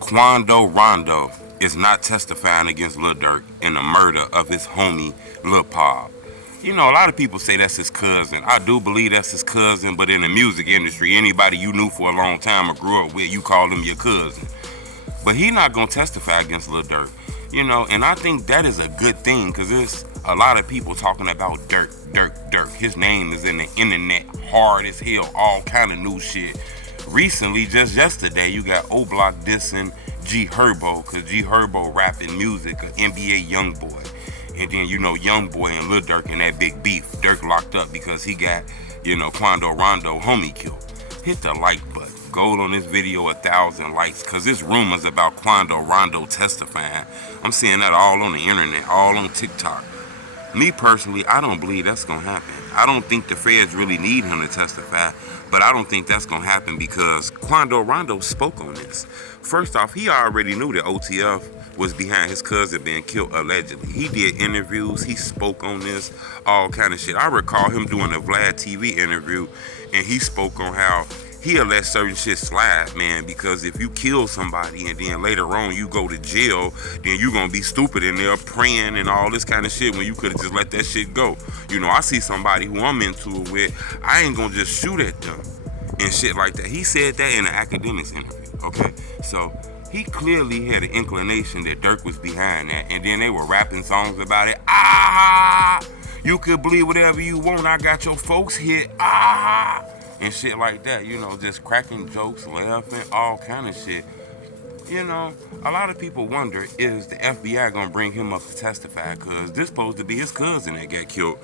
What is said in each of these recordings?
Quando Rondo is not testifying against Lil Durk in the murder of his homie Lil Pop. You know, a lot of people say that's his cousin. I do believe that's his cousin, but in the music industry, anybody you knew for a long time or grew up with, you call them your cousin. But he not gonna testify against Lil Durk. You know, and I think that is a good thing because there's a lot of people talking about Durk. His name is in the internet hard as hell, all kind of new shit. Recently, just yesterday, you got O Block dissing G Herbo because G Herbo rapping music, an NBA Youngboy. And then, you know, Youngboy and Lil Durk in that big beef. Durk locked up because he got, you know, Quando Rondo homie killed. Hit the like button. Gold on this video, 1,000 likes, because there's rumors about Quando Rondo testifying. I'm seeing that all on the internet, all on TikTok. Me personally, I don't believe that's going to happen. I don't think the feds really need him to testify, but I don't think that's going to happen because Quando Rondo spoke on this. First off, he already knew that OTF was behind his cousin being killed allegedly. He did interviews, he spoke on this, all kind of shit. I recall him doing a Vlad TV interview, and he spoke on how he'll let certain shit slide, man, because if you kill somebody and then later on you go to jail, then you gonna be stupid in there praying and all this kind of shit when you could have just let that shit go. You know, I see somebody who I'm into it with, I ain't gonna just shoot at them and shit like that. He said that in an academics interview, okay? So he clearly had an inclination that Durk was behind that, and then they were rapping songs about it. You could believe whatever you want, I got your folks hit, and shit like that, you know, just cracking jokes, laughing, all kind of shit. You know, a lot of people wonder, is the FBI gonna bring him up to testify? Because this supposed to be his cousin that got killed.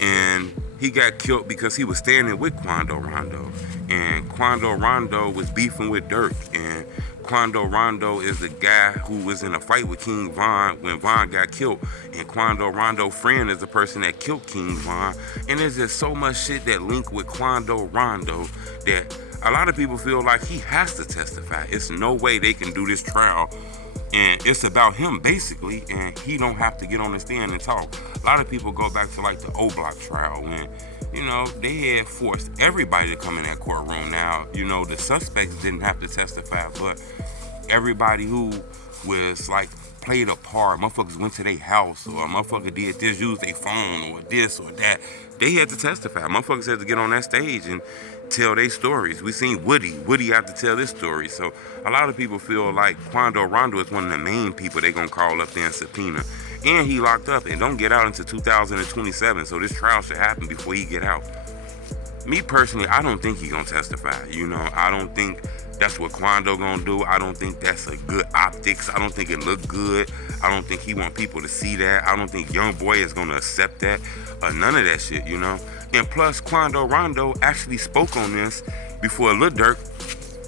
And he got killed because he was standing with Quando Rondo. And Quando Rondo was beefing with Durk. And Quando Rondo is the guy who was in a fight with King Von when Von got killed. And Quando Rondo's friend is the person that killed King Von. And there's just so much shit that link with Quando Rondo that a lot of people feel like he has to testify. It's no way they can do this trial. And it's about him basically, and he don't have to get on the stand and talk. A lot of people go back to like the O Block trial when, you know, they had forced everybody to come in that courtroom. Now, you know, the suspects didn't have to testify, but everybody who was like played a part, motherfuckers went to their house, or a motherfucker did this, used their phone, or this or that, they had to testify. Motherfuckers had to get on that stage and tell their stories. We seen Woody had to tell this story. So a lot of people feel like Quando Rondo is one of the main people they gonna call up there and subpoena. And he locked up and don't get out until 2027, so this trial should happen before he get out. Me personally, I don't think he gonna testify. You know, I don't think that's what Quando gonna do. I don't think that's a good optics. I don't think it look good. I don't think he want people to see that. I don't think Youngboy is gonna accept that. None of that shit, you know. And plus, Quando Rondo actually spoke on this before Lil Durk,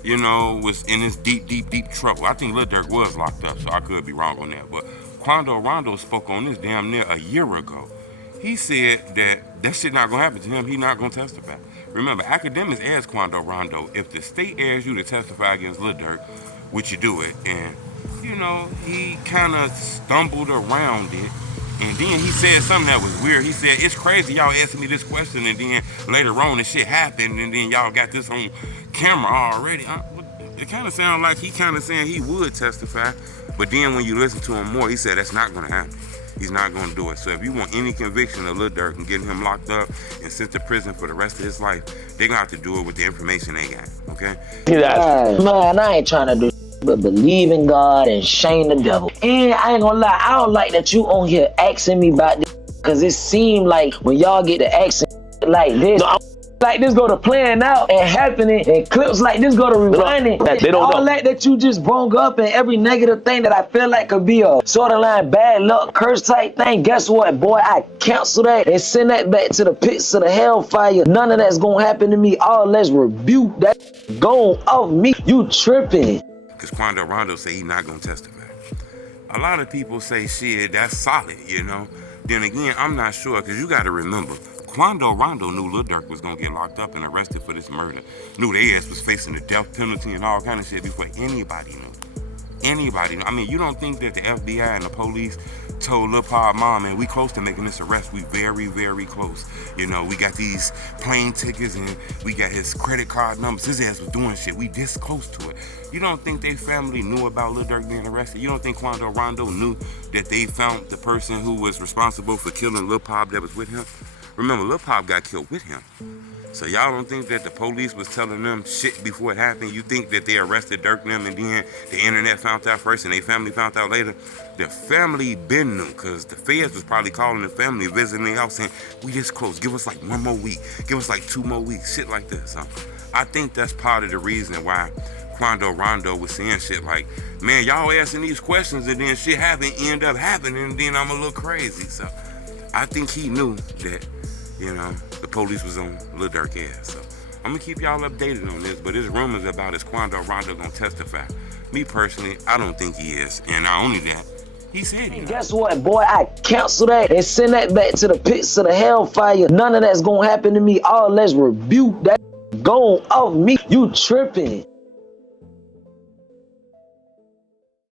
you know, was in this deep trouble. I think Lil Durk was locked up, so I could be wrong on that. But Quando Rondo spoke on this damn near a year ago. He said that shit not gonna happen to him. He not gonna testify. Remember, academics asked Quando Rondo, if the state asks you to testify against Lil Durk, would you do it? And, you know, he kind of stumbled around it. And then he said something that was weird. He said, it's crazy y'all asking me this question, and then later on the shit happened, and then y'all got this on camera already. It kind of sounded like he kind of saying he would testify, but then when you listen to him more, he said that's not going to happen. He's not going to do it. So if you want any conviction of Lil Durk and getting him locked up and sent to prison for the rest of his life, they're going to have to do it with the information they got, okay? Man, I ain't trying to do but believe in God and shame the devil. And I ain't gonna lie, I don't like that you on here asking me about this, because it seemed like when y'all get to asking like this, like this go to playing out and happening, and clips like this go to rewinding. They don't all know. That you just brung up and every negative thing that I feel like could be a sort of like bad luck, curse type thing. Guess what, boy? I cancel that and send that back to the pits of the hellfire. None of that's gonna happen to me. All let's rebuke that going off me. You tripping. Because Quando Rondo say he not gonna testify. A lot of people say shit, that's solid, you know. Then again, I'm not sure, because you gotta remember, Quando Rondo knew Lil Durk was gonna get locked up and arrested for this murder. Knew their ass was facing the death penalty and all kind of shit before anybody knew. anybody. I mean, you don't think that the FBI and the police told Lil Pop mom, man, we close to making this arrest. We very, very close. You know, we got these plane tickets and we got his credit card numbers. His ass was doing shit. We this close to it. You don't think they family knew about Lil Durk being arrested? You don't think Quando Rondo knew that they found the person who was responsible for killing Lil Pop that was with him? Remember, Lil Pop got killed with him. So y'all don't think that the police was telling them shit before it happened? You think that they arrested Durk and them and then the internet found out first and their family found out later? The family been knew, because the feds was probably calling the family, visiting their house saying, we this close, give us like 1 more week, give us like 2 more weeks, shit like this. So I think that's part of the reason why Quando Rondo was saying shit like, man, y'all asking these questions and then shit end up happening and then I'm a little crazy. So I think he knew that, you know, the police was on Lil Durk ass. So I'm gonna keep y'all updated on this, but there's rumors about is Quando Rondo gonna testify. Me personally, I don't think he is. And not only that, he said he guess what, boy? I cancel that and send that back to the pits of the hellfire. None of that's gonna happen to me. All let's rebuke that. Gone off me. You tripping.